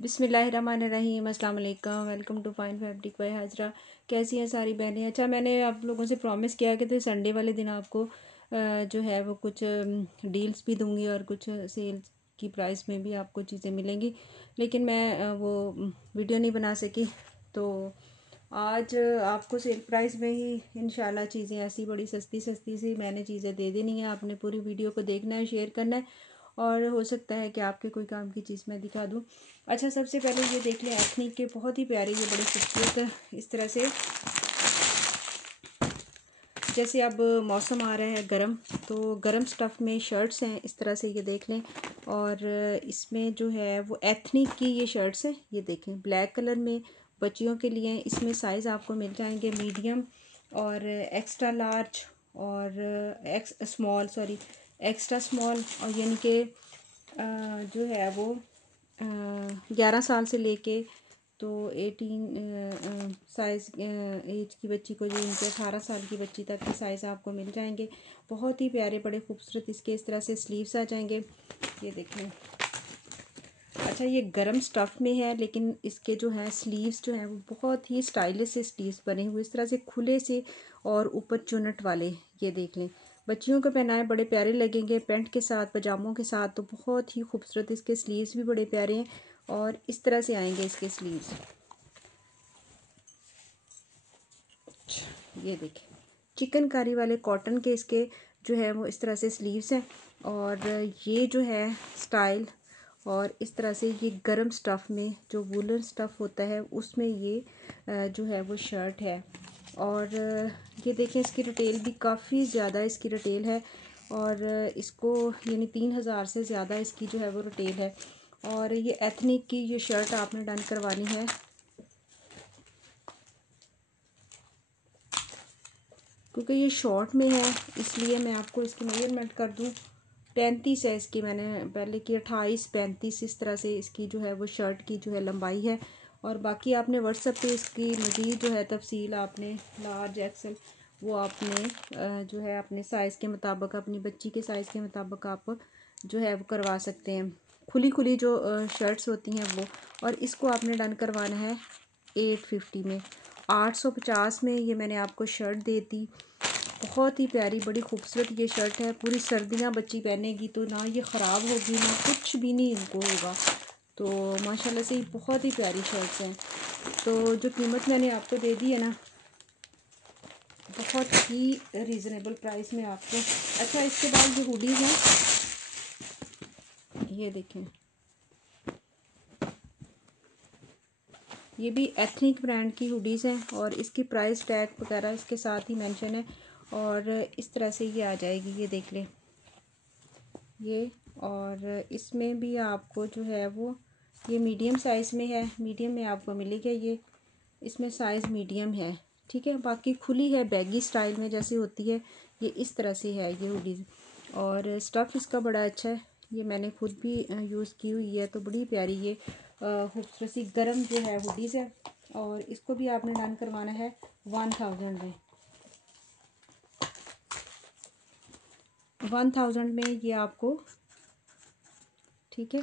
बिस्मिल्लाहिर्रहमानिर्रहीम, अस्सलाम वालेकुम। Welcome to fine fabric by Hajra. कैसी हैं सारी बहनें? अच्छा, मैंने आप लोगों से प्रॉमिस किया कि तो संडे वाले दिन आपको जो है वो कुछ डील्स भी दूंगी और कुछ सेल्स की प्राइस में भी आपको चीज़ें मिलेंगी, लेकिन मैं वो वीडियो नहीं बना सकी। तो आज आपको सेल प्राइस में ही इंशाल्लाह चीज़ें ऐसी बड़ी सस्ती सस्ती सी मैंने चीज़ें दे देनी है। आपने पूरी वीडियो को देखना है, शेयर करना है, और हो सकता है कि आपके कोई काम की चीज़ मैं दिखा दूं। अच्छा, सबसे पहले ये देख लें एथनिक के बहुत ही प्यारे, ये बड़े खूबसूरत इस तरह से, जैसे अब मौसम आ रहा है गर्म, तो गर्म स्टफ़ में शर्ट्स हैं इस तरह से, ये देख लें। और इसमें जो है वो एथनिक की ये शर्ट्स हैं, ये देखें ब्लैक कलर में, बच्चियों के लिए। इसमें साइज़ आपको मिल जाएंगे मीडियम और एक्स्ट्रा लार्ज और एक्स्ट्रा स्मॉल, और यानी कि जो है वो 11 साल से लेके तो 18 साइज़ एज की बच्ची को, जो इनके 18 साल की बच्ची तक के साइज़ आपको मिल जाएंगे। बहुत ही प्यारे बड़े खूबसूरत इसके इस तरह से स्लीव्स आ जाएंगे, ये देखें। अच्छा, ये गर्म स्टफ़ में है, लेकिन इसके जो है स्लीव्स जो हैं वो बहुत ही स्टाइलिश से स्लीव्स बने हुए इस तरह से खुले से, और ऊपर चुनट वाले, ये देख लें। बच्चियों को पहनाए बड़े प्यारे लगेंगे पैंट के साथ, पजामों के साथ, तो बहुत ही खूबसूरत। इसके स्लीव्स भी बड़े प्यारे हैं और इस तरह से आएंगे इसके स्लीव्स। ये देखें, चिकनकारी वाले कॉटन के इसके जो है वो इस तरह से स्लीव्स हैं, और ये जो है स्टाइल, और इस तरह से ये गर्म स्टफ़ में जो वूलन स्टफ़ होता है उसमें ये जो है वो शर्ट है। और ये देखें, इसकी रिटेल भी काफ़ी ज़्यादा इसकी रिटेल है, और इसको यानी 3000 से ज़्यादा इसकी जो है वो रिटेल है। और ये एथनिक की ये शर्ट आपने डन करवानी है, क्योंकि ये शॉर्ट में है इसलिए मैं आपको इसकी मेजरमेंट कर दूं। 35 है इसकी, मैंने पहले की 28, 35 इस तरह से इसकी जो है वो शर्ट की जो है लंबाई है। और बाकी आपने व्हाट्सएप पे इसकी मज़ीद जो है तफसील आपने लार्ज एक्सल वो आपने जो है अपने साइज़ के मुताबिक, अपनी बच्ची के साइज़ के मुताबिक आप जो है वो करवा सकते हैं। खुली खुली जो शर्ट्स होती हैं वो, और इसको आपने डन करवाना है 850 में, 850 में ये मैंने आपको शर्ट दे दी। बहुत ही प्यारी बड़ी खूबसूरत ये शर्ट है। पूरी सर्दियां बच्ची पहनेगी तो ना ये ख़राब होगी ना कुछ भी नहीं इनको होगा। तो माशाल्लाह से ये बहुत ही प्यारी शर्ट्स हैं। तो जो कीमत मैंने आपको दे दी है ना, बहुत ही रीज़नेबल प्राइस में आपको। अच्छा, इसके बाद जो हुडीज़ हैं, ये देखें, ये भी एथनिक ब्रांड की हुडीज़ हैं, और इसकी प्राइस टैग वगैरह इसके साथ ही मेंशन है। और इस तरह से ये आ जाएगी, ये देख लें ये। और इसमें भी आपको जो है वो ये मीडियम साइज़ में है, मीडियम में आपको मिलेगा ये, इसमें साइज़ मीडियम है, ठीक है। बाकी खुली है बैगी स्टाइल में जैसे होती है, ये इस तरह से है ये हुडीज़। और स्टफ़ इसका बड़ा अच्छा है, ये मैंने खुद भी यूज़ की हुई है, तो बड़ी प्यारी ये खूबसूरत सी गर्म जो है हुडीज़ है। और इसको भी आपने डन करवाना है 1000 में, 1000 में ये आपको, ठीक है।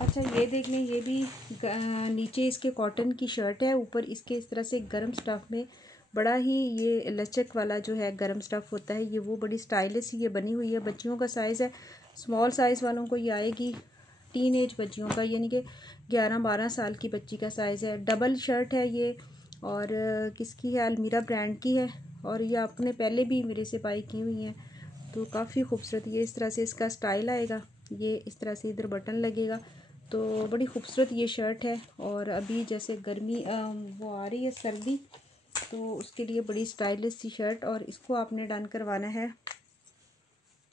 अच्छा, ये देख लें, ये भी नीचे इसके कॉटन की शर्ट है, ऊपर इसके इस तरह से गर्म स्टफ़ में बड़ा ही ये लचक वाला जो है गर्म स्टफ़ होता है, ये वो बड़ी स्टाइलिश ये बनी हुई है। बच्चियों का साइज़ है, स्मॉल साइज़ वालों को ये आएगी, टीन एज बच्चियों का, यानी कि 11-12 साल की बच्ची का साइज़ है। डबल शर्ट है ये, और किसकी है, अलमीरा ब्रांड की है, और ये आपने पहले भी मेरे से बाई की हुई हैं। तो काफ़ी खूबसूरत ये इस तरह से इसका स्टाइल आएगा, ये इस तरह से इधर बटन लगेगा, तो बड़ी खूबसूरत ये शर्ट है। और अभी जैसे गर्मी वो आ रही है सर्दी, तो उसके लिए बड़ी स्टाइलिश सी शर्ट, और इसको आपने डन करवाना है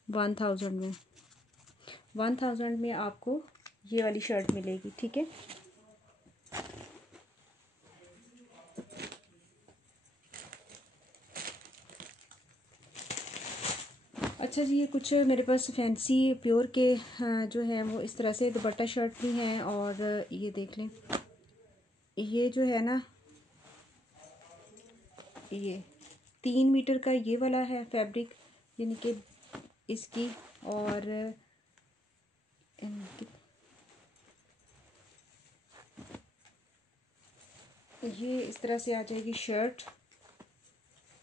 1000 में। 1000 में आपको ये वाली शर्ट मिलेगी, ठीक है। अच्छा जी, ये कुछ मेरे पास फैंसी प्योर के जो है वो इस तरह से दुपट्टा शर्ट भी हैं, और ये देख लें, ये जो है ना, ये 3 मीटर का ये वाला है फैब्रिक, यानी कि इसकी, और ये इस तरह से आ जाएगी शर्ट।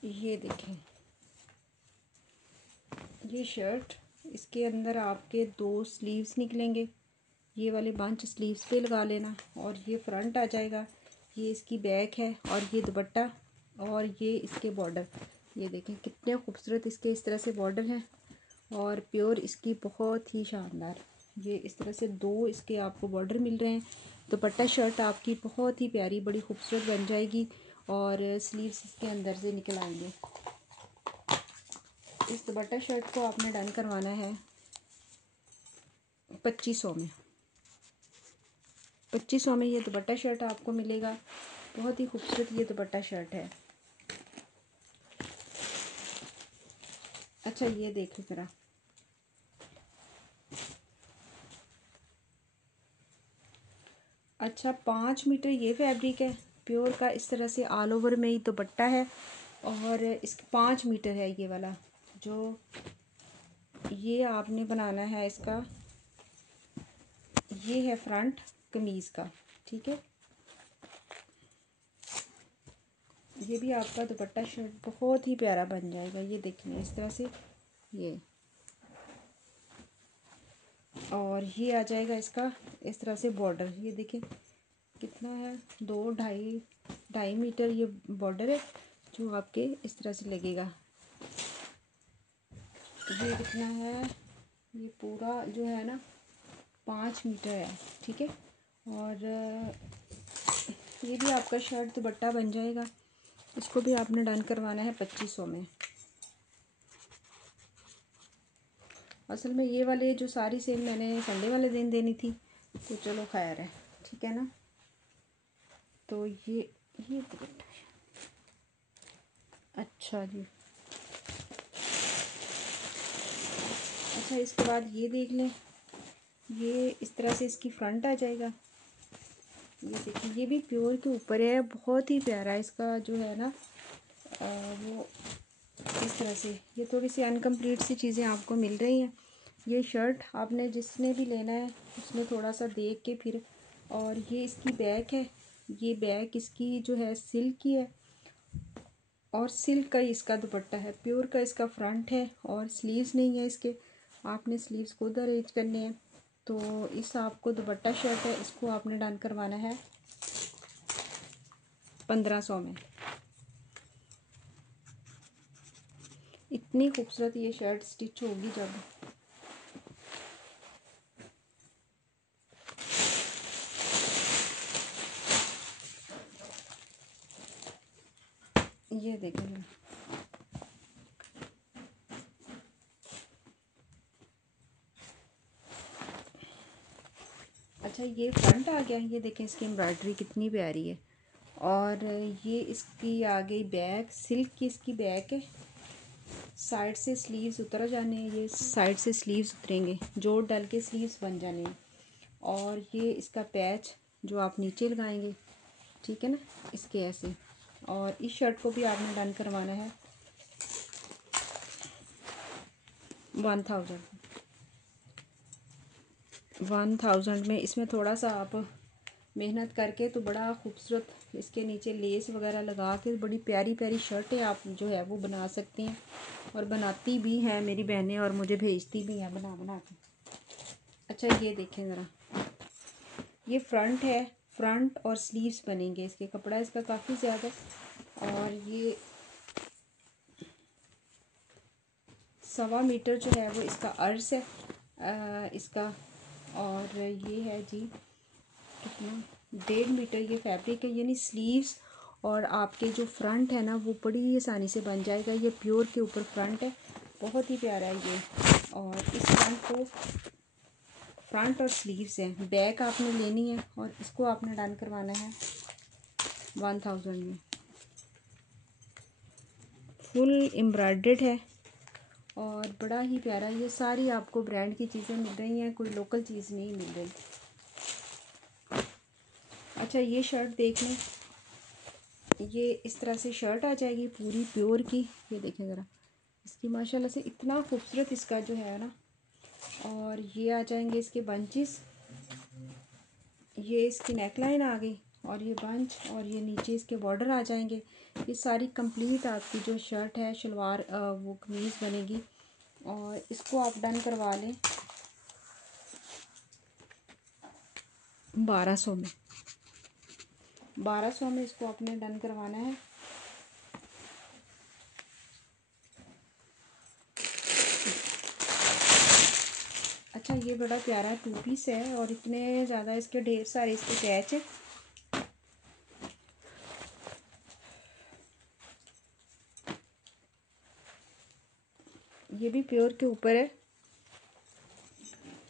ये देखें, ये शर्ट, इसके अंदर आपके 2 स्लीव्स निकलेंगे, ये वाले बंच स्लीव्स पे लगा लेना, और ये फ्रंट आ जाएगा। ये इसकी बैक है, और ये दुपट्टा, और ये इसके बॉर्डर। ये देखें कितने खूबसूरत इसके इस तरह से बॉर्डर हैं, और प्योर इसकी बहुत ही शानदार। ये इस तरह से 2 इसके आपको बॉर्डर मिल रहे हैं। दुपट्टा शर्ट आपकी बहुत ही प्यारी, बड़ी खूबसूरत बन जाएगी, और स्लीव्स इसके अंदर से निकल आएंगे। इस दुपट्टा शर्ट को आपने डन करवाना है 2500 में। 2500 में ये दुपट्टा शर्ट आपको मिलेगा। बहुत ही खूबसूरत ये दुपट्टा शर्ट है। अच्छा ये देखो ज़रा, अच्छा 5 मीटर ये फैब्रिक है प्योर का, इस तरह से ऑल ओवर में ही दुपट्टा है, और इस 5 मीटर है ये वाला, जो ये आपने बनाना है इसका, ये है फ्रंट कमीज़ का, ठीक है। ये भी आपका दुपट्टा शर्ट बहुत ही प्यारा बन जाएगा। ये देखिए इस तरह से, ये, और ये आ जाएगा इसका इस तरह से बॉर्डर। ये देखिए कितना है, 2-2.5 मीटर ये बॉर्डर है, जो आपके इस तरह से लगेगा। ये कितना है, ये पूरा जो है ना 5 मीटर है, ठीक है। और ये भी आपका शर्ट दुपट्टा बन जाएगा। इसको भी आपने डन करवाना है 2500 में। असल में ये वाले जो सारी सेल मैंने संडे वाले दिन देनी थी, तो चलो खैर है, ठीक है ना। तो ये दुपट्टा, अच्छा जी। अच्छा इसके बाद ये देख लें, ये इस तरह से इसकी फ्रंट आ जाएगा। ये देखिए ये भी प्योर के ऊपर है, बहुत ही प्यारा इसका जो है ना वो इस तरह से। ये थोड़ी सी अनकम्प्लीट सी चीज़ें आपको मिल रही हैं। ये शर्ट आपने जिसने भी लेना है उसने थोड़ा सा देख के फिर, और ये इसकी बैक है। ये बैक इसकी जो है सिल्क की है, और सिल्क का ही इसका दुपट्टा है। प्योर का इसका फ्रंट है, और स्लीव्स नहीं है इसके, आपने स्लीव्स खुद अरेंज करने हैं। तो इस आपको दुपट्टा शर्ट है, इसको आपने डन करवाना है 1500 में। इतनी खूबसूरत ये शर्ट स्टिच होगी जब, ये देखें। अच्छा ये फ्रंट आ गया, ये देखें इसकी एम्ब्रॉयडरी कितनी प्यारी है, और ये इसकी आ गई बैक, सिल्क की इसकी बैक है। साइड से स्लीव्स उतर जाने हैं, ये साइड से स्लीव्स उतरेंगे, जोड़ डाल के स्लीव्स बन जाने हैं। और ये इसका पैच जो आप नीचे लगाएंगे, ठीक है ना, इसके ऐसे। और इस शर्ट को भी आपने डन करवाना है 1000 में। इसमें थोड़ा सा आप मेहनत करके तो बड़ा खूबसूरत इसके नीचे लेस वगैरह लगा के बड़ी प्यारी प्यारी शर्टें आप जो है वो बना सकती हैं, और बनाती भी हैं मेरी बहनें, और मुझे भेजती भी हैं बना बना के। अच्छा ये देखें ज़रा, ये फ्रंट है, फ्रंट और स्लीव्स बनेंगे इसके। कपड़ा इसका काफ़ी ज़्यादा, और ये 1.25 मीटर जो है वो इसका अर्ज है इसका। और ये है जी कितना, 1.5 मीटर ये फैब्रिक है, यानी स्लीव्स और आपके जो फ्रंट है ना वो बड़ी आसानी से बन जाएगा। ये प्योर के ऊपर फ्रंट है, बहुत ही प्यारा है ये। और इस फ्रंट को, फ्रंट और स्लीव्स हैं, बैक आपने लेनी है, और इसको आपने डन करवाना है 1000 में। फुल एम्ब्रॉयडर्ड है, और बड़ा ही प्यारा। ये सारी आपको ब्रांड की चीज़ें मिल रही हैं, कोई लोकल चीज़ नहीं मिल रही। अच्छा ये शर्ट देख लें, ये इस तरह से शर्ट आ जाएगी पूरी प्योर की। ये देखें ज़रा इसकी माशाल्लाह से इतना खूबसूरत इसका जो है ना। और ये आ जाएंगे इसके बंचेस, ये इसकी नेकलाइन आ गई और ये बंच, और ये नीचे इसके बॉर्डर आ जाएंगे। ये सारी कंप्लीट आपकी जो शर्ट है शलवार वो कमीज़ बनेगी। और इसको आप डन करवा लें 1200 में। 1200 में इसको आपने डन करवाना है। अच्छा ये बड़ा प्यारा 2 पीस है और इतने ज़्यादा इसके ढेर सारे इसके पैच है। ये भी प्योर के ऊपर है।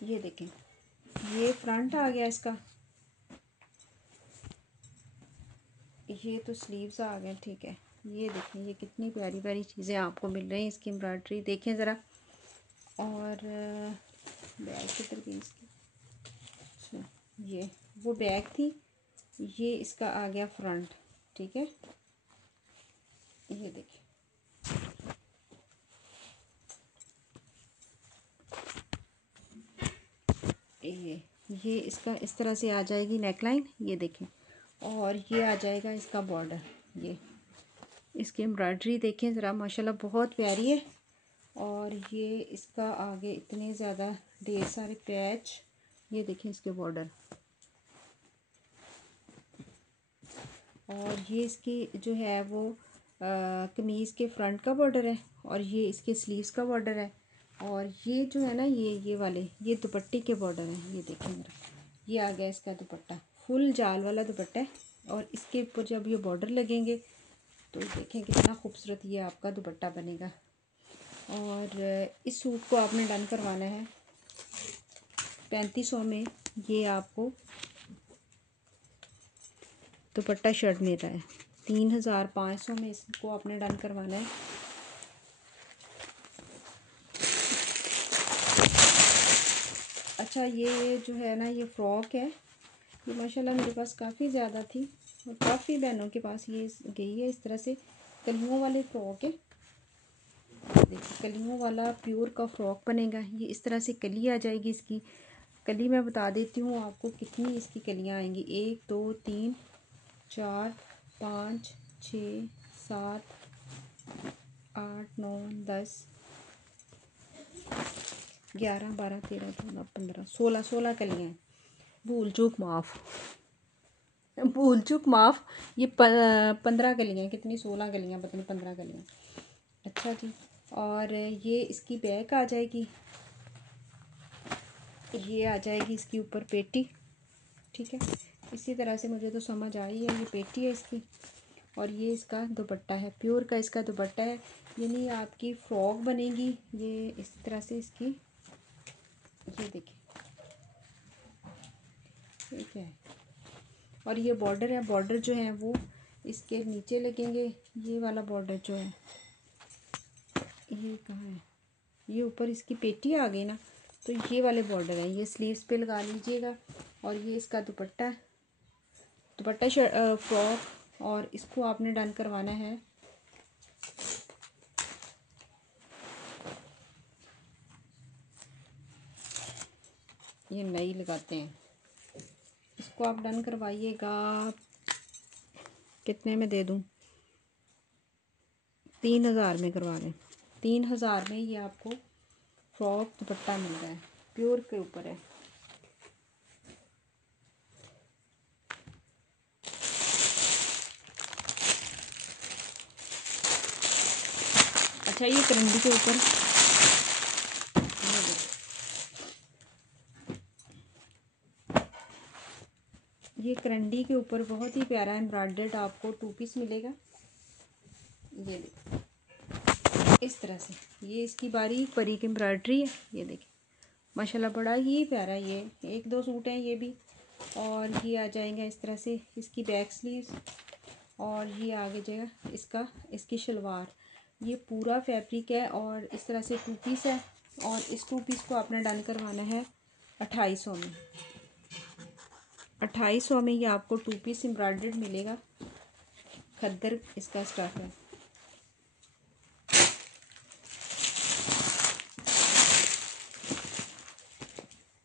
ये देखें ये फ्रंट आ गया इसका, ये तो स्लीव्स आ गए। ठीक है ये देखें ये कितनी प्यारी प्यारी चीज़ें आपको मिल रही हैं इसकी एम्ब्रॉयडरी देखें ज़रा। और बैग किधर गई इसकी? अच्छा ये वो बैग थी, ये इसका आ गया फ्रंट। ठीक है ये देखिए ये इसका इस तरह से आ जाएगी नेकलाइन। ये देखें और ये आ जाएगा इसका बॉर्डर। ये इसकी एम्ब्रॉयडरी देखें ज़रा माशाल्लाह बहुत प्यारी है। और ये इसका आगे इतने ज़्यादा ढेर सारे पैच। ये देखें इसके बॉर्डर। और ये इसकी जो है वो कमीज़ के फ्रंट का बॉर्डर है और ये इसके स्लीव्स का बॉर्डर है। और ये जो है ना ये वाले ये दुपट्टे के बॉर्डर हैं। ये देखें मेरा ये आ गया इसका दुपट्टा, फुल जाल वाला दुपट्टा है। और इसके ऊपर जब ये बॉर्डर लगेंगे तो देखें कितना खूबसूरत ये आपका दुपट्टा बनेगा। और इस सूट को आपने डन करवाना है 3500 में। ये आपको दुपट्टा शर्ट मिल रहा है 3500 में। इसको आपने डन करवाना है। अच्छा ये जो है ना ये फ़्रॉक है, ये माशाल्लाह मेरे पास काफ़ी ज़्यादा थी और काफ़ी बहनों के पास ये गई है। इस तरह से कलियों वाले फ़्रॉक है। देखिए कलियों वाला प्योर का फ़्रॉक बनेगा। ये इस तरह से कली आ जाएगी। इसकी कली मैं बता देती हूँ आपको कितनी इसकी कलियाँ आएंगी। 1 2 3 4 5 6 7 8 9 10 11 12 13 14 15 16 कलियाँ हैं। भूल चूक माफ़, भूल चूक माफ़। ये 15 कलियाँ, कितनी 16 कलियाँ पता नहीं 15 कलियाँ। अच्छा जी और ये इसकी बैक आ जाएगी। ये आ जाएगी इसकी ऊपर पेटी। ठीक है इसी तरह से मुझे तो समझ आई है। ये पेटी है इसकी और ये इसका दुपट्टा है, प्योर का इसका दुपट्टा है। यानी आपकी फ्रॉक बनेगी ये इस तरह से इसकी। ये देखिए ठीक है। और ये बॉर्डर है, बॉर्डर जो है वो इसके नीचे लगेंगे। ये वाला बॉर्डर जो है ये कहाँ है, ये ऊपर इसकी पेटी आ गई ना, तो ये वाले बॉर्डर है। ये स्लीव्स पे लगा लीजिएगा। और ये इसका दुपट्टा, दुपट्टा फ्रॉक। और इसको आपने डन करवाना है ये नई लगाते हैं। इसको आप डन करवाइएगा कितने में दे दूँ? 3000 में करवा लें। 3000 में ये आपको फ्रॉक दुपट्टा मिल रहा है, प्योर के ऊपर है। अच्छा ये करंडी के ऊपर ये करंडी के ऊपर बहुत ही प्यारा एम्ब्रॉयडर्ड आपको 2 पीस मिलेगा। ये देखिए इस तरह से ये इसकी बारीक बारीक एम्ब्रॉयडरी है। ये देखिए माशाल्लाह बड़ा ही प्यारा। ये 1 2 सूट हैं ये भी। और ये आ जाएगा इस तरह से इसकी बैक स्लीव्स। और ये आगे जाएगा इसका इसकी शलवार। ये पूरा फैब्रिक है और इस तरह से 2 पीस है। और इस 2 पीस को आपने डन करवाना है 2800 में। 2800 में ये आपको 2 पीस एम्ब्रॉयडर्ड मिलेगा। खद्दर इसका स्टफ है।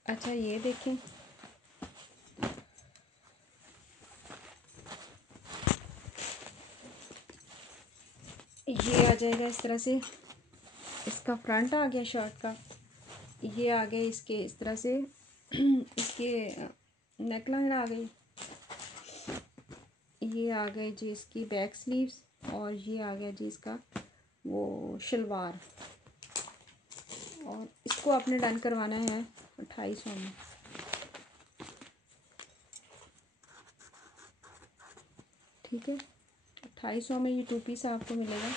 अच्छा ये देखें, ये आ जाएगा इस तरह से, इसका फ्रंट आ गया शर्ट का, ये आ गए इसके इस तरह से इसके नेकलाइन आ गई, ये आ गए जी इसकी बैक स्लीव्स, और ये आ गया जी इसका वो शलवार। और इसको आपने डन करवाना है 2800 में। ठीक है, 2800 में ये 2 पीस आपको मिलेगा।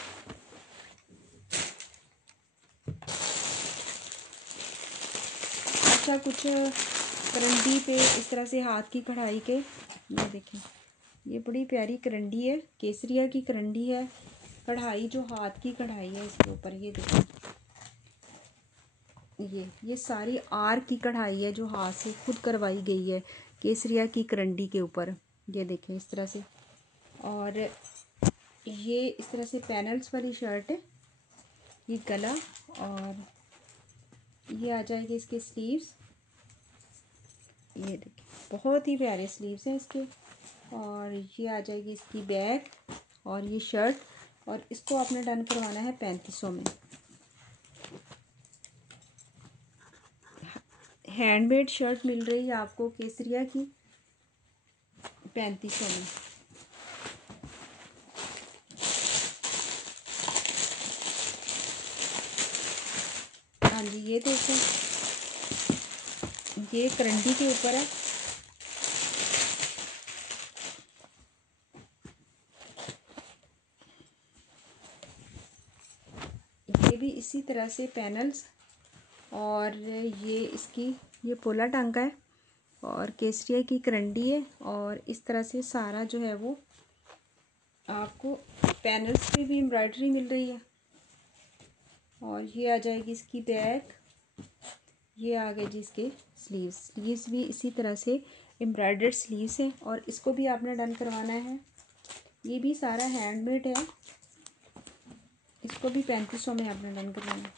अच्छा कुछ करंडी पे इस तरह से हाथ की कढ़ाई के, ये देखें, ये बड़ी प्यारी करंडी है, केसरिया की करंडी है, कढ़ाई जो हाथ की कढ़ाई है इसके ऊपर, ये देखें, ये सारी आर की कढ़ाई है जो हाथ से खुद करवाई गई है केसरिया की करंडी के ऊपर, ये देखें इस तरह से। और ये इस तरह से पैनल्स वाली शर्ट है, ये गला, और ये आ जाएगी इसके स्लीव्स, ये देखिए बहुत ही प्यारे स्लीव्स हैं इसके। और ये आ जाएगी इसकी बैक और ये शर्ट, और इसको आपने डन करवाना है 3500 में। हैंडमेड शर्ट मिल रही है आपको केसरिया की 3500 में। हाँ जी ये देखें, ये करंडी के ऊपर है, ये भी इसी तरह से पैनल्स, और ये इसकी ये पोला टांका है, और केसरिया की करंडी है, और इस तरह से सारा जो है वो आपको पैनल्स पे भी एम्ब्रॉयडरी मिल रही है। और ये आ जाएगी इसकी बैक, ये आ गए जी इसके स्लीव्स भी इसी तरह से एम्ब्रॉयडर्ड स्लीव्स हैं, और इसको भी आपने डन करवाना है। ये भी सारा हैंडमेड है, इसको भी 3500 में आपने डन करवाना है,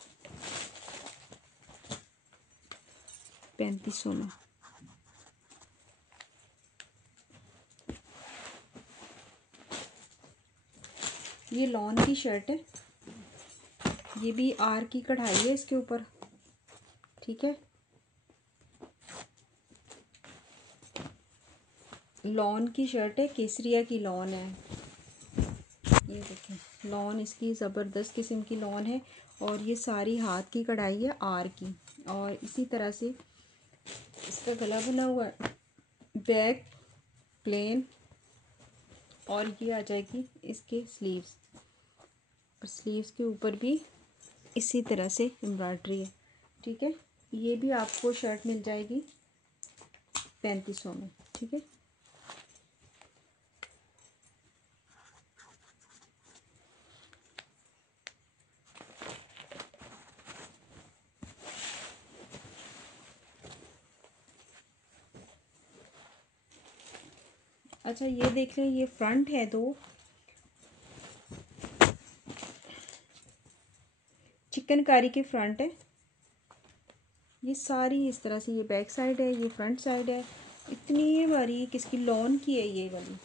3500 में। ये लॉन की शर्ट है, ये भी आर की कढ़ाई है इसके ऊपर, ठीक है, लॉन की शर्ट है, केसरिया की लॉन है, ये देखें लॉन इसकी ज़बरदस्त किस्म की लॉन है, और ये सारी हाथ की कढ़ाई है आर की, और इसी तरह से इसका गला बना हुआ है, बैक प्लेन, और ये आ जाएगी इसके स्लीव्स, और स्लीव्स के ऊपर भी इसी तरह से एम्ब्रॉयडरी है। ठीक है, ये भी आपको शर्ट मिल जाएगी 3500 में। ठीक है, अच्छा ये देख लें, ये फ्रंट है दो चिकनकारी के फ्रंट है, ये सारी इस तरह से, ये बैक साइड है, ये फ्रंट साइड है, इतनी बारीक इसकी लॉन की है ये वाली।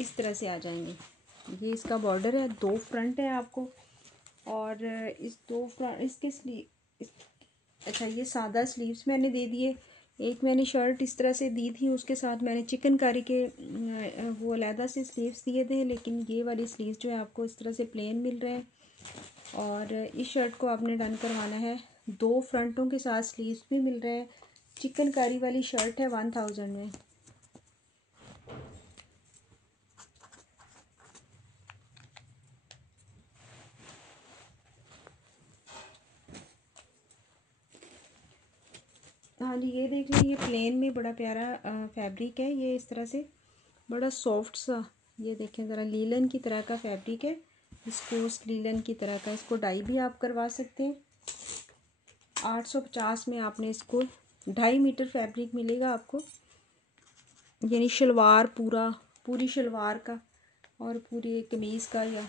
इस तरह से आ जाएंगे, ये इसका बॉर्डर है, दो फ्रंट है आपको, और इस दो फ्रंट इसके स्लीव अच्छा ये सादा स्लीव्स मैंने दे दिए, एक मैंने शर्ट इस तरह से दी थी, उसके साथ मैंने चिकनकारी के वो अलहदा से स्लीव्स दिए थे, लेकिन ये वाली स्लीव्स जो है आपको इस तरह से प्लेन मिल रहे हैं। और इस शर्ट को आपने डन करवाना है, दो फ्रंटों के साथ स्लीव्स भी मिल रहे हैं, चिकनकारी वाली शर्ट है 1000 में। हाँ जी ये देख लीजिए, ये प्लेन में बड़ा प्यारा फैब्रिक है, ये इस तरह से बड़ा सॉफ्ट सा, ये देखें ज़रा लीलन की तरह का फैब्रिक है, विस्कोस लीलन की तरह का, इसको डाई भी आप करवा सकते हैं। 850 में आपने इसको 2.5 मीटर फैब्रिक मिलेगा आपको, यानी शलवार पूरी शलवार का और पूरी कमीज़ का। या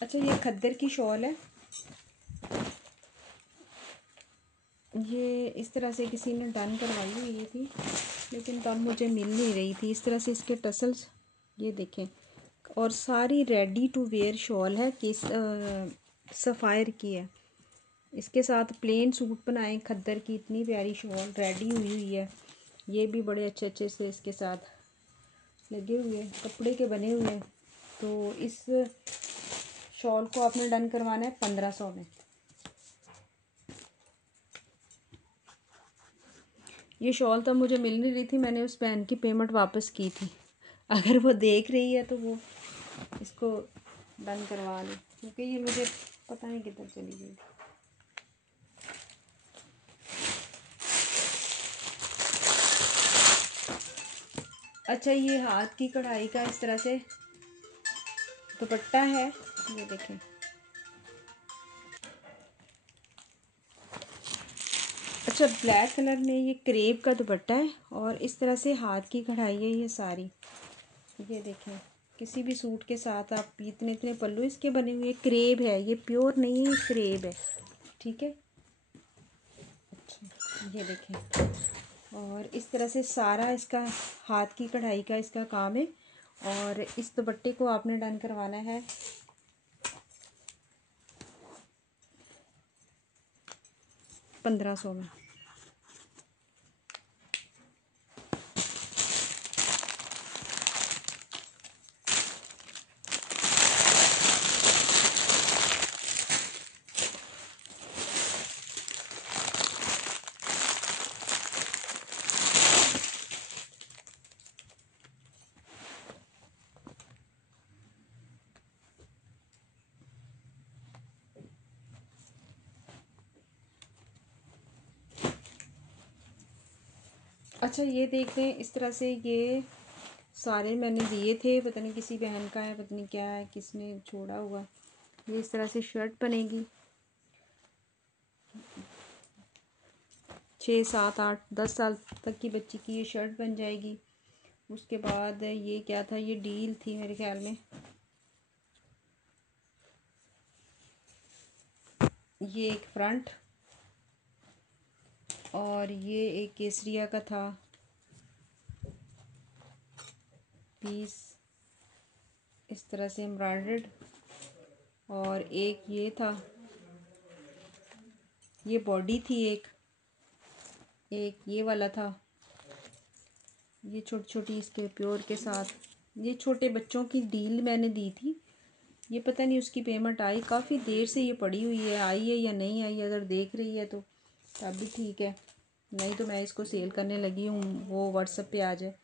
अच्छा, ये खद्दर की शॉल है। ये इस तरह से किसी ने डन करवाई हुई थी, लेकिन तब मुझे मिल नहीं रही थी। इस तरह से इसके टसल्स ये देखें, और सारी रेडी टू वेयर शॉल है कि सफ़ायर की है। इसके साथ प्लेन सूट बनाएं खद्दर की, इतनी प्यारी शॉल रेडी हुई है। ये भी बड़े अच्छे अच्छे से इसके साथ लगे हुए हैं, कपड़े के बने हुए हैं। तो इस शॉल को आपने डन करवाना है 1500 में। ये शॉल तो मुझे मिल नहीं रही थी, मैंने उस बहन की पेमेंट वापस की थी। अगर वो देख रही है तो वो इसको डन करवा ले, क्योंकि ये मुझे पता नहीं किधर चली गई। अच्छा, ये हाथ की कढ़ाई का इस तरह से दुपट्टा है, ये देखें। अच्छा, ब्लैक कलर में ये क्रेप का दुपट्टा है और इस तरह से हाथ की कढ़ाई है ये सारी। ये देखें, किसी भी सूट के साथ आप इतने इतने पल्लू इसके बने हुए। क्रेप है ये, प्योर नहीं है, क्रेप है, ठीक है। अच्छा, ये देखें, और इस तरह से सारा इसका हाथ की कढ़ाई का इसका काम है। और इस दुपट्टे को आपने डन करवाना है 1500 में। अच्छा, ये देख लें, इस तरह से ये सारे मैंने दिए थे, पता नहीं किसी बहन का है, पता नहीं क्या है, किसने छोड़ा हुआ। ये इस तरह से शर्ट बनेगी, 6 7 8 10 साल तक की बच्ची की ये शर्ट बन जाएगी। उसके बाद ये क्या था, ये डील थी मेरे ख्याल में। ये एक फ्रंट, और ये एक केसरिया का था पीस, इस तरह से एम्ब्रॉयडर्ड। और एक ये था, ये बॉडी थी एक ये वाला था। ये छोटी छोटी इसके प्योर के साथ, ये छोटे बच्चों की डील मैंने दी थी। ये पता नहीं उसकी पेमेंट आई, काफ़ी देर से ये पड़ी हुई है, आई है या नहीं आई। अगर देख रही है तो तब भी ठीक है, नहीं तो मैं इसको सेल करने लगी हूँ, वो व्हाट्सएप पे आ जाए,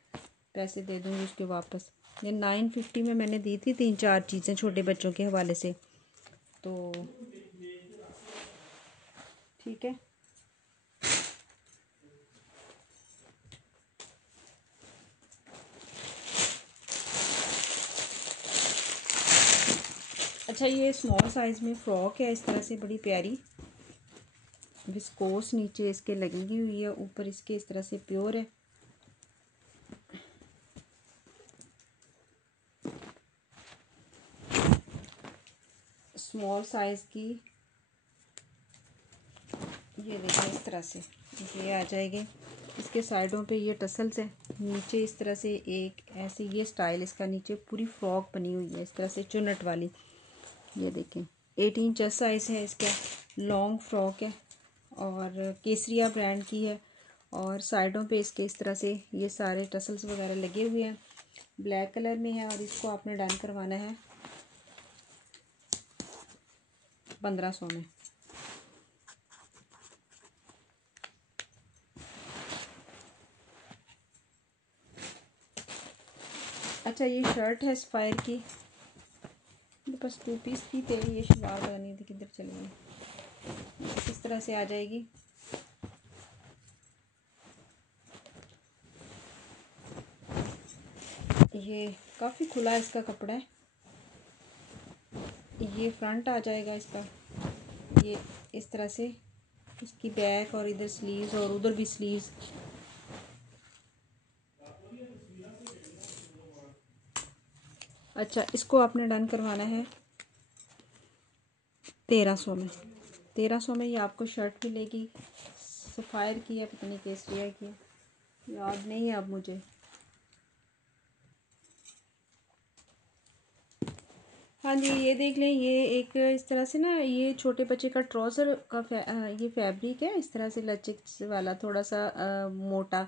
पैसे दे दूँगी उसके वापस। ये 950 में मैंने दी थी 3 4 चीज़ें छोटे बच्चों के हवाले से, तो ठीक है। अच्छा, ये स्मॉल साइज़ में फ़्रॉक है, इस तरह से बड़ी प्यारी, विस्कोस नीचे इसके लगी हुई है, ऊपर इसके इस तरह से प्योर है। स्मॉल साइज़ की, ये देखिए इस तरह से ये आ जाएगी। इसके साइडों पे ये टसल्स है, नीचे इस तरह से एक ऐसे ये स्टाइल, इसका नीचे पूरी फ्रॉक बनी हुई है इस तरह से चुन्नट वाली। ये देखें, 18 चेस्ट साइज़ है इसका, लॉन्ग फ्रॉक है और केसरिया ब्रांड की है। और साइडों पे इसके इस तरह से ये सारे टसल्स वगैरह लगे हुए हैं, ब्लैक कलर में है। और इसको आपने डन करवाना है 1500 में। अच्छा, ये शर्ट है सफ़ायर की, बस 2 पीस की थे, ये शलवार पता नहीं थी किधर चली गई। इस तरह से आ जाएगी। ये काफ़ी खुला इसका कपड़ा है। ये फ्रंट आ जाएगा इसका, ये इस तरह से इसकी बैक, और इधर स्लीव्स और उधर भी स्लीव्स। अच्छा, इसको आपने डन करवाना है 1300 में। 1300 में ये आपको शर्ट मिलेगी। सफ़ायर की है, पता नहीं केसरिया की है, याद नहीं है अब मुझे। हाँ जी, ये देख लें, ये एक इस तरह से ना, ये छोटे बच्चे का ट्राउज़र का ये फैब्रिक है, इस तरह से लचक वाला, थोड़ा सा मोटा,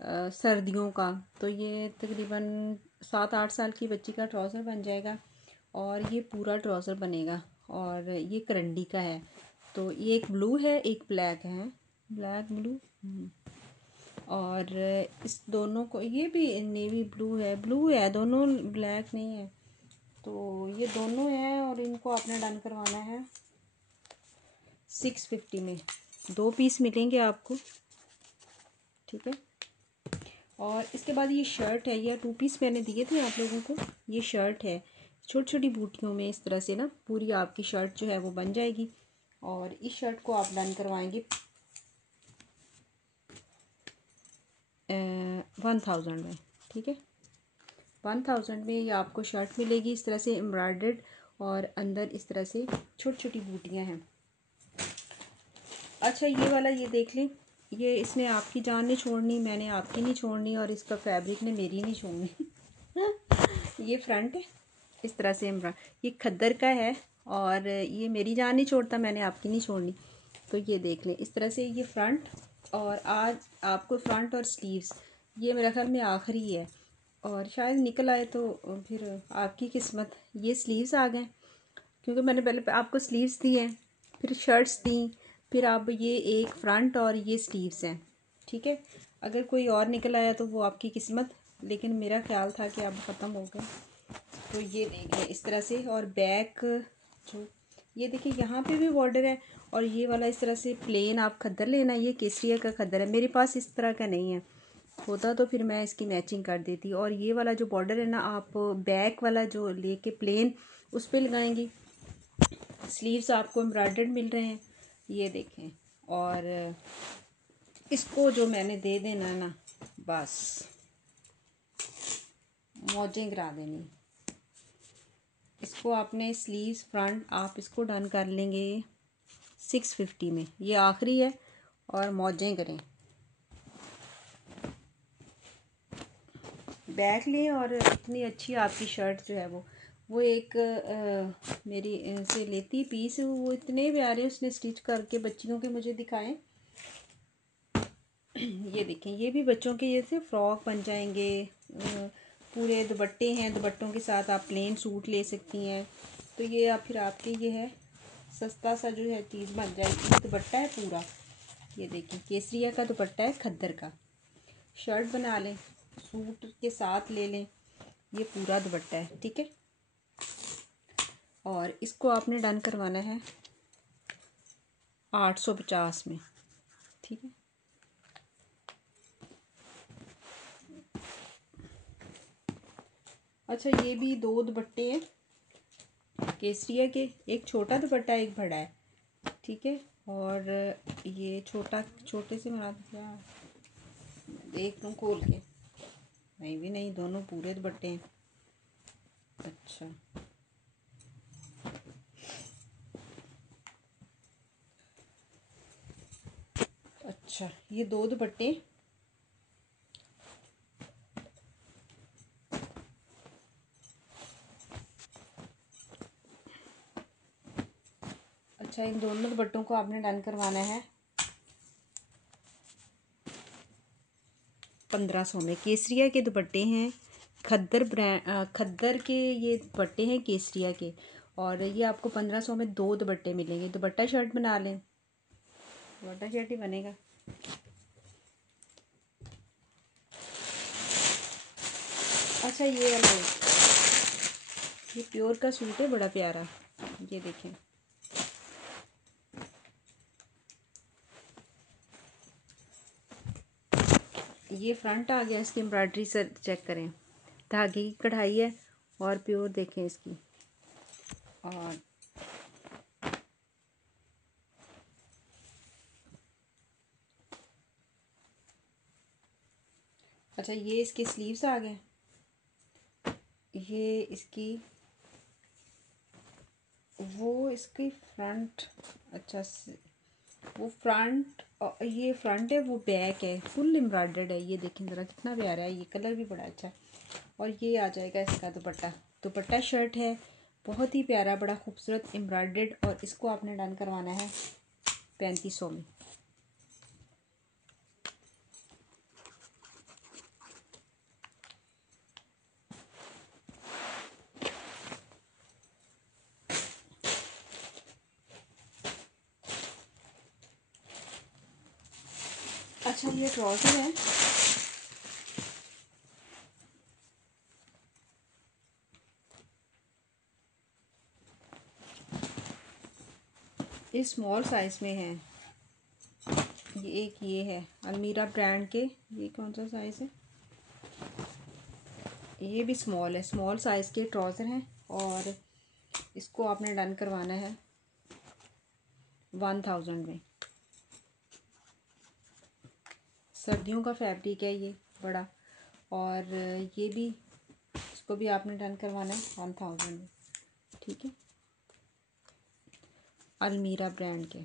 सर्दियों का। तो ये तकरीबन 7-8 साल की बच्ची का ट्राउज़र बन जाएगा, और ये पूरा ट्राउज़र बनेगा, और ये करंडी का है। तो ये एक ब्लू है, एक ब्लैक है, ब्लैक ब्लू। और इस दोनों को, ये भी नेवी ब्लू है दोनों, ब्लैक नहीं है। तो ये दोनों हैं, और इनको आपने डन करवाना है 650 में। 2 पीस मिलेंगे आपको, ठीक है। और इसके बाद ये शर्ट है, ये 2 पीस मैंने दिए थे आप लोगों को। ये शर्ट है, छोटी छोटी बूटियों में इस तरह से ना पूरी आपकी शर्ट जो है वो बन जाएगी। और इस शर्ट को आप डन करवाएंगे 1000 में, ठीक है। 1000 में ये आपको शर्ट मिलेगी इस तरह से एम्ब्रॉयडर्ड, और अंदर इस तरह से छोटी छोटी बूटियाँ हैं। अच्छा, ये वाला ये देख लें, ये इसने आपकी जान नहीं छोड़नी, मैंने आपकी नहीं छोड़नी, और इसका फैब्रिक ने मेरी नहीं छोड़नी। ये फ्रंट है इस तरह से ये खद्दर का है, और ये मेरी जान नहीं छोड़ता, मैंने आपकी नहीं छोड़नी। तो ये देख लें इस तरह से ये फ्रंट, और आज आपको फ्रंट और स्लीव्स, ये मेरा ख्याल में आखिरी है, और शायद निकल आए तो फिर आपकी किस्मत। ये स्लीव्स आ गए, क्योंकि मैंने पहले आपको स्लीव्स दी हैं, फिर शर्ट्स दी, फिर अब ये एक फ्रंट और ये स्लीव्स हैं, ठीक है। अगर कोई और निकल आया तो वो आपकी किस्मत, लेकिन मेरा ख्याल था कि अब ख़त्म हो गए। तो ये देखें इस तरह से, और बैक जो ये देखिए यहाँ पे भी बॉर्डर है, और ये वाला इस तरह से प्लेन आप खद्दर लेना। ये केसरिया का खद्दर है, मेरे पास इस तरह का नहीं है, होता तो फिर मैं इसकी मैचिंग कर देती। और ये वाला जो बॉर्डर है ना, आप बैक वाला जो लेके प्लेन उस पर लगाएंगी। स्लीव्स आपको एम्ब्रॉयडर्ड मिल रहे हैं, ये देखें। और इसको जो मैंने दे देना ना, बस मौजें गिरा देनी। इसको आपने स्लीव्स फ्रंट आप इसको डन कर लेंगे 650 में, ये आखिरी है, और मौजें करें। बैक लें, और इतनी अच्छी आपकी शर्ट जो है वो एक मेरी से लेती पीस, वो इतने प्यारे उसने स्टिच करके बच्चियों के मुझे दिखाएं। ये देखें, ये भी बच्चों के ये से फ्रॉक बन जाएंगे। पूरे दुपट्टे हैं, दुपट्टों के साथ आप प्लेन सूट ले सकती हैं। तो ये आप फिर आपके ये है सस्ता सा जो है चीज़ बन जाएगी। ये दुपट्टा है पूरा, ये देखिए केसरिया का दुपट्टा है खद्दर का। शर्ट बना लें, सूट के साथ ले लें, ये पूरा दुपट्टा है, ठीक है। और इसको आपने डन करवाना है 850 में, ठीक है। अच्छा, ये भी 2 दुपट्टे हैं केसरिया के, एक छोटा दुपट्टा एक बड़ा है, ठीक है। और ये छोटे से बना दिया, देख लूँ खोल के, नहीं भी नहीं, दोनों पूरे दुपट्टे हैं। अच्छा, अच्छा, ये 2 दुपट्टे, अच्छा, इन दोनों दुपट्टों को आपने डन करवाना है 1500 में। केसरिया के दुपट्टे हैं, खद्दर ब्रांड, खद्दर के ये दुपट्टे हैं केसरिया के, और ये आपको 1500 में 2 दुपट्टे मिलेंगे। दुपट्टा शर्ट बना लें, दुपट्टा शर्ट ही बनेगा। अच्छा, ये वाला ये प्योर का सूट है, बड़ा प्यारा, ये देखें। ये फ्रंट आ गया, इसकी एम्ब्रॉयडरी से चेक करें, धागे की कढ़ाई है और प्योर देखें इसकी। और अच्छा, ये इसके स्लीव्स आ गए, ये इसकी वो इसकी फ्रंट, अच्छा वो फ्रंट, ये फ्रंट है, वो बैक है, फुल एम्ब्रॉयडर्ड है। ये देखें ज़रा कितना प्यारा है, ये कलर भी बड़ा अच्छा है। और ये आ जाएगा इसका दुपट्टा, दुपट्टा शर्ट है, बहुत ही प्यारा, बड़ा खूबसूरत एम्ब्रॉयडर्ड। और इसको आपने डन करवाना है 3500 में। अच्छा, ये ट्राउज़र है, ये स्मॉल साइज़ में है। ये है अलमीरा ब्रांड के, ये कौन सा साइज़ है, ये भी स्मॉल है, स्मॉल साइज़ के ट्राउज़र हैं। और इसको आपने डन करवाना है 1000 में। सर्दियों का फैब्रिक है ये बड़ा। और ये भी, इसको भी आपने डन करवाना है 1000 में, ठीक है, अलमीरा ब्रांड के।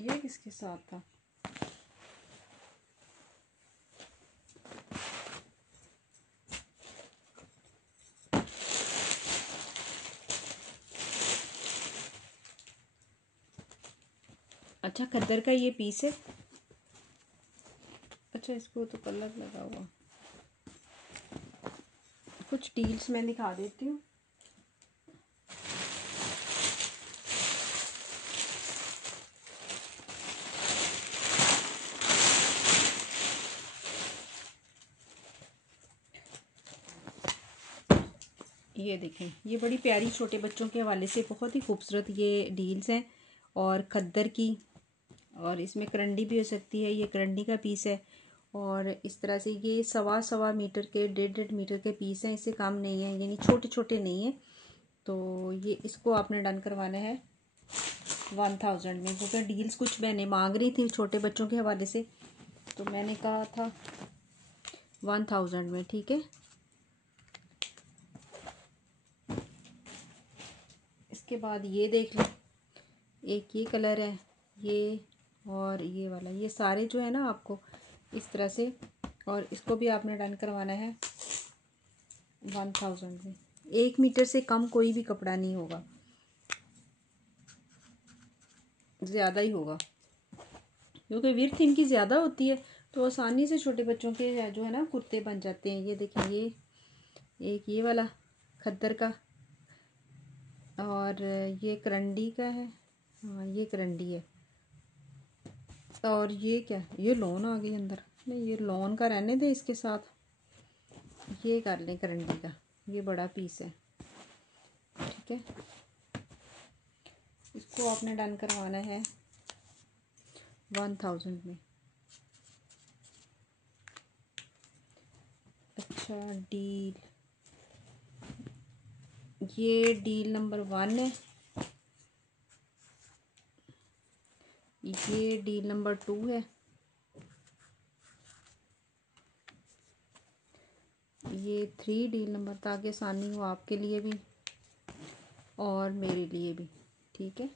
ये किसके साथ था, अच्छा खद्दर का ये पीस है। अच्छा, इसको तो कलर लगा हुआ, कुछ डील्स मैं दिखा देती हूँ। ये देखें, ये बड़ी प्यारी, छोटे बच्चों के हवाले से बहुत ही खूबसूरत ये डील्स हैं और खद्दर की। और इसमें करंडी भी हो सकती है, ये करंडी का पीस है। और इस तरह से ये 1.25 मीटर के, 1.5 मीटर के पीस हैं, इससे कम नहीं है, यानी छोटे छोटे नहीं हैं। तो ये इसको आपने डन करवाना है 1000 में, क्योंकि डील्स कुछ मैंने मांग रही थी छोटे बच्चों के हवाले से, तो मैंने कहा था 1000 में, ठीक है। इसके बाद ये देख लो, एक ये कलर है, ये और ये वाला, ये सारे जो है ना आपको इस तरह से। और इसको भी आपने डन करवाना है 1000 में। 1 मीटर से कम कोई भी कपड़ा नहीं होगा, ज़्यादा ही होगा, क्योंकि विड्थ इनकी ज़्यादा होती है, तो आसानी से छोटे बच्चों के जो है ना कुर्ते बन जाते हैं। ये देखें, ये एक ये वाला खद्दर का, और ये करंडी का है, हाँ ये करंडी है। और ये क्या, ये लॉन आ गई अंदर, नहीं ये लॉन का रहने दे, इसके साथ ये कर लें करंडी का, ये बड़ा पीस है, ठीक है। इसको आपने डन करवाना है 1000 में। अच्छा, डील, ये डील नंबर 1 है, ये डील नंबर 2 है, ये 3 डील नंबर, ताकि आसानी हो आपके लिए भी और मेरे लिए भी, ठीक है।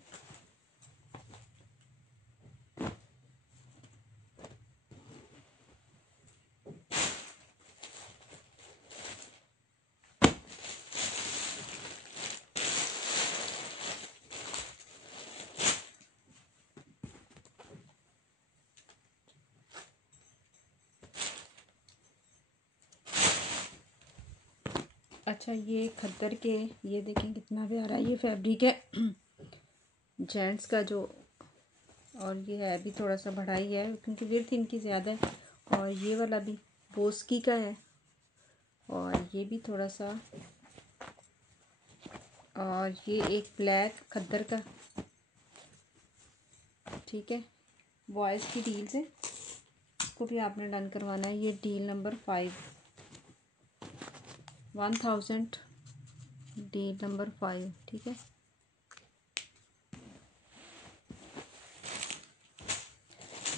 अच्छा, ये खद्दर के, ये देखें कितना प्यारा ये फैब्रिक है जेंट्स का जो। और ये है भी थोड़ा सा बढ़ाई है, क्योंकि विड्थ इनकी ज़्यादा है। और ये वाला भी बोस्की का है, और ये भी थोड़ा सा। और ये एक ब्लैक खद्दर का, ठीक है, बॉयज़ की डील से इसको भी आपने डन करवाना है। ये डील नंबर 5, 1000 डील नंबर 5, ठीक है।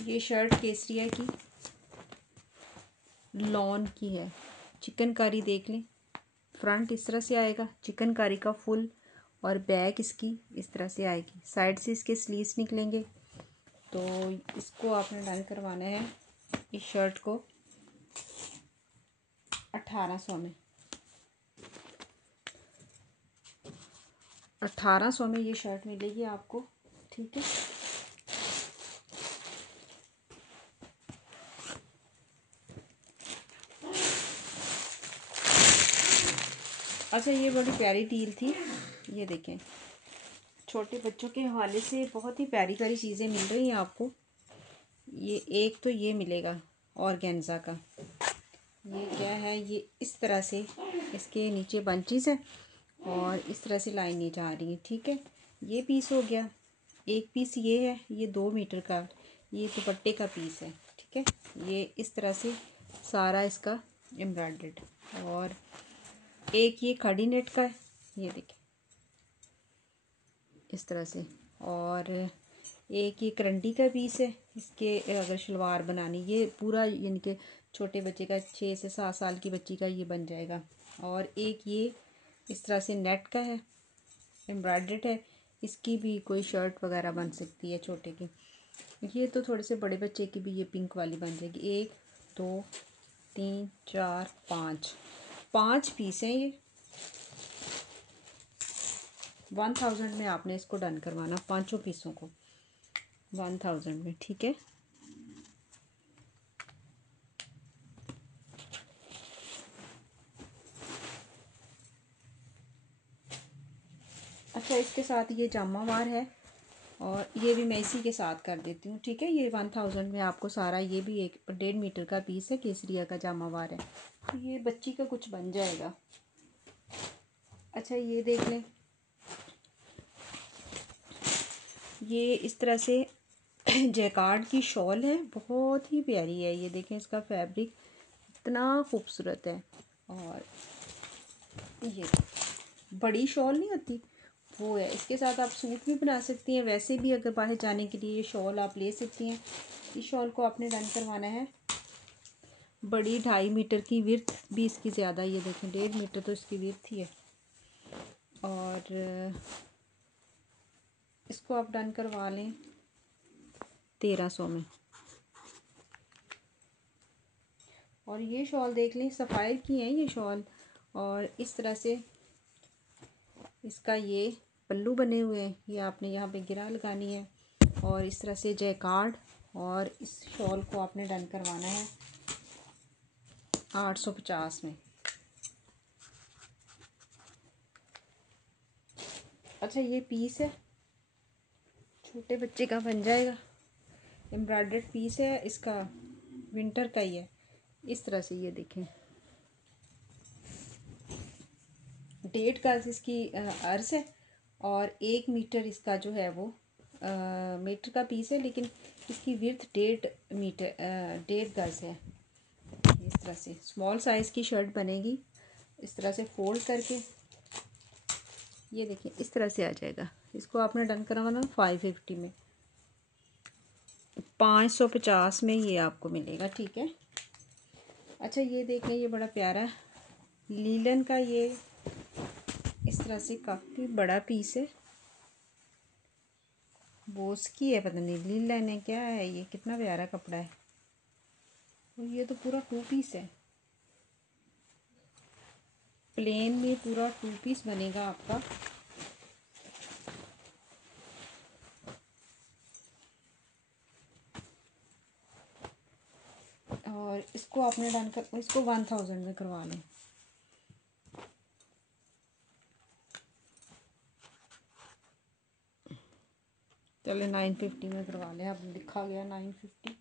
ये शर्ट केसरिया की लॉन की है, चिकनकारी देख लें। फ्रंट इस तरह से आएगा चिकनकारी का फुल, और बैक इसकी इस तरह से आएगी। साइड से इसके स्लीव्स निकलेंगे। तो इसको आपने डन करवाना है इस शर्ट को 1800 में। 1800 में ये शर्ट मिलेगी आपको, ठीक है। अच्छा, ये बड़ी प्यारी डील थी। ये देखें, छोटे बच्चों के हवाले से बहुत ही प्यारी प्यारी चीज़ें मिल रही हैं आपको। ये एक तो ये मिलेगा ऑर्गेन्जा का। ये क्या है, ये इस तरह से इसके नीचे बंचेस है और इस तरह से लाइनें जा रही हैं, ठीक है। ये पीस हो गया। एक पीस ये है, ये 2 मीटर का, ये दुपट्टे का पीस है, ठीक है। ये इस तरह से सारा इसका एम्ब्रॉयडर्ड। और एक ये खड़ी नेट का है, ये देखिए इस तरह से। और एक ये करंडी का पीस है। इसके अगर शलवार बनानी, ये पूरा यानी कि छोटे बच्चे का 6 से 7 साल की बच्ची का ये बन जाएगा। और एक ये इस तरह से नेट का है, एम्ब्रॉयडर्ड है। इसकी भी कोई शर्ट वगैरह बन सकती है छोटे की। ये तो थोड़े से बड़े बच्चे की भी ये पिंक वाली बन जाएगी। 1 2 3 4 5 पीस हैं ये। 1000 में आपने इसको डन करवाना, 5 पीसों को 1000 में, ठीक है। अच्छा, इसके साथ ये जामावार है और ये भी मैं इसी के साथ कर देती हूँ, ठीक है। ये 1000 में आपको सारा, ये भी 1.5 मीटर का पीस है, केसरिया का जामावार है। तो ये बच्ची का कुछ बन जाएगा। अच्छा, ये देख लें, ये इस तरह से जैकार्ड की शॉल है, बहुत ही प्यारी है। ये देखें, इसका फैब्रिक इतना खूबसूरत है। और ये बड़ी शॉल नहीं होती वो है। इसके साथ आप सूट भी बना सकती हैं, वैसे भी अगर बाहर जाने के लिए ये शॉल आप ले सकती हैं। इस शॉल को आपने डन करवाना है। बड़ी 2.5 मीटर की, विर्थ भी इसकी ज़्यादा, ये देखें 1.5 मीटर तो इसकी विर्थ ही है। और इसको आप डन करवा लें 1300 में। और ये शॉल देख लें, सफ़ायर की है ये शॉल, और इस तरह से इसका ये पल्लू बने हुए हैं। ये आपने यहाँ पे गिरा लगानी है, और इस तरह से जैकार्ड। और इस शॉल को आपने डन करवाना है 850 में। अच्छा, ये पीस है, छोटे बच्चे का बन जाएगा। एम्ब्रॉयडर्ड पीस है इसका, विंटर का ही है। इस तरह से ये देखें, 1.5 गज इसकी अर्ज है, और 1 मीटर इसका जो है वो मीटर का पीस है, लेकिन इसकी विर्थ 1.5 मीटर 1.5 गज है। इस तरह से स्मॉल साइज़ की शर्ट बनेगी। इस तरह से फोल्ड करके ये देखिए इस तरह से आ जाएगा। इसको आपने डन करवाना 550 में, 550 में ये आपको मिलेगा, ठीक है। अच्छा, ये देखें, ये बड़ा प्यारा लीलन का, ये इस तरह से काफ़ी बड़ा पीस है। बोस की है, पता नहीं लीलन है क्या है, ये कितना प्यारा कपड़ा है। और ये तो पूरा 2 पीस है, प्लेन में पूरा 2 पीस बनेगा आपका। और इसको आपने डन कर, इसको 1000 में करवा लें। चले 950 में करवा लें, अब लिखा गया 950।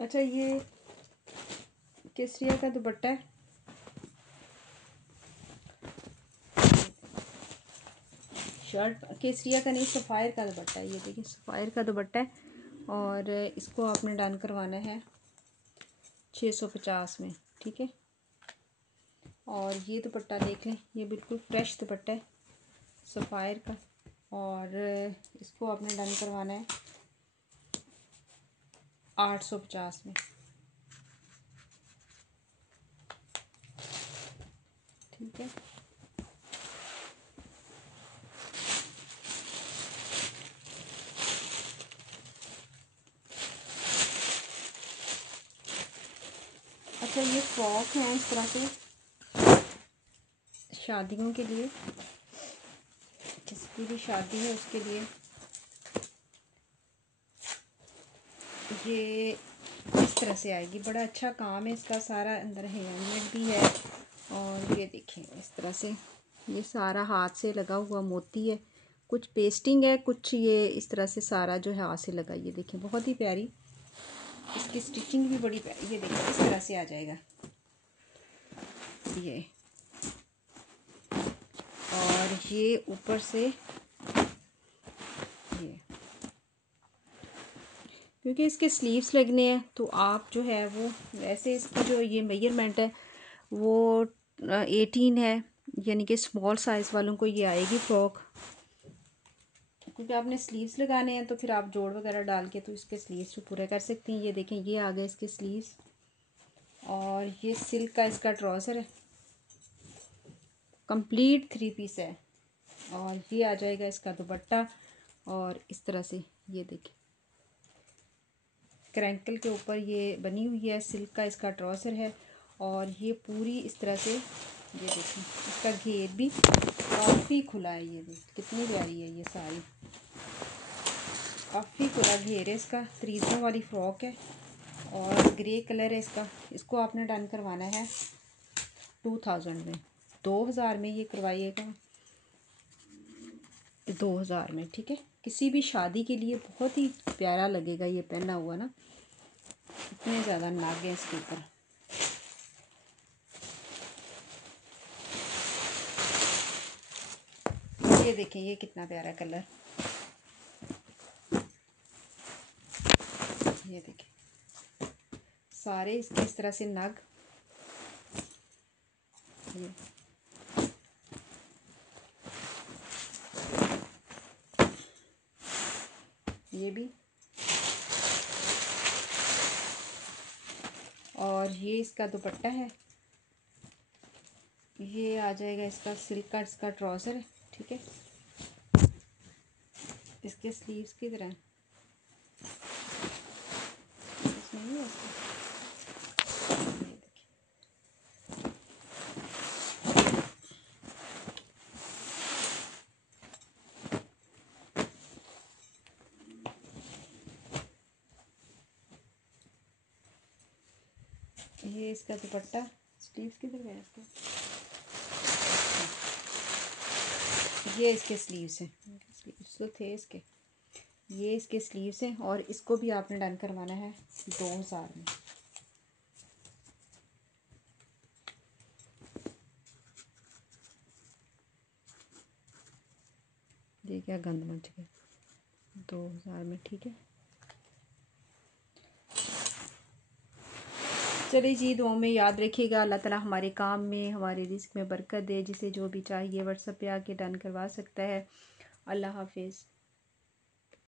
अच्छा, ये केसरिया का दुपट्टा है। शर्ट केसरिया का नहीं, सफ़ायर का दुपट्टा है। ये देखिए सफ़ायर का दुपट्टा है और इसको आपने डन करवाना है 650 में, ठीक है। और ये दुपट्टा देख लें, ये बिल्कुल फ्रेश दुपट्टा है सफ़ायर का और इसको आपने डन करवाना है 850 में, ठीक है। अच्छा ये फ्रॉक है इस तरह से शादियों के लिए, जिसकी भी शादी है उसके लिए ये इस तरह से आएगी। बड़ा अच्छा काम है इसका, सारा अंदर हैंडमेड भी है। और ये देखें इस तरह से ये सारा हाथ से लगा हुआ मोती है, कुछ पेस्टिंग है, कुछ ये इस तरह से सारा जो है हाथ से लगा। ये देखें बहुत ही प्यारी, इसकी स्टिचिंग भी बड़ी प्यारी। ये देखें इस तरह से आ जाएगा ये, और ये ऊपर से ये, क्योंकि इसके स्लीव्स लगने हैं तो आप जो है वो वैसे इसकी जो ये मेजरमेंट है वो 18 है, यानी कि स्मॉल साइज़ वालों को ये आएगी फ्रॉक। क्योंकि आपने स्लीव्स लगाने हैं तो फिर आप जोड़ वगैरह डाल के तो इसके स्लीव्स भी पूरे कर सकती हैं। ये देखें ये आ गए इसके स्लीव्स, और ये सिल्क का इसका ट्राउज़र है, कंप्लीट 3 पीस है। और ये आ जाएगा इसका दुपट्टा, और इस तरह से ये देखें क्रैंकल के ऊपर ये बनी हुई है, सिल्क का इसका ट्राउज़र है। और ये पूरी इस तरह से ये देखें इसका घेर भी काफ़ी खुला है। ये देख कितनी प्यारी है, ये साड़ी काफ़ी खुला घेर है इसका। त्रीज़ों वाली फ्रॉक है और ग्रे कलर है इसका। इसको आपने डन करवाना है 2000 में, 2000 में ये करवाइएगा, 2000 में, ठीक है। किसी भी शादी के लिए बहुत ही प्यारा लगेगा ये पहना हुआ ना, इतने ज़्यादा नाग है इसके ऊपर। ये देखें ये कितना प्यारा कलर, ये देखें सारे इसके इस तरह से नग। ये भी, और ये इसका दुपट्टा है। ये आ जाएगा इसका सिल्क का इसका ट्राउज़र है, ठीक है। इसके स्लीव्स की तरह इसमें नहीं है इसका। ये इसका दुपट्टा, स्लीव्स की तरह है इसका। ये इसके स्लीव्स हैं, स्लीव्स तो थे इसके, ये इसके स्लीव्स हैं। और इसको भी आपने डन करवाना है 2000 में। ये क्या गंद मच गया, 2000 में, ठीक है। चलिए जी, दुआ में याद रखिएगा। अल्लाह ताला हमारे काम में हमारे रिस्क में बरकत दे। जिसे जो भी चाहिए व्हाट्सएप पे आके डन करवा सकता है। अल्लाह हाफिज़।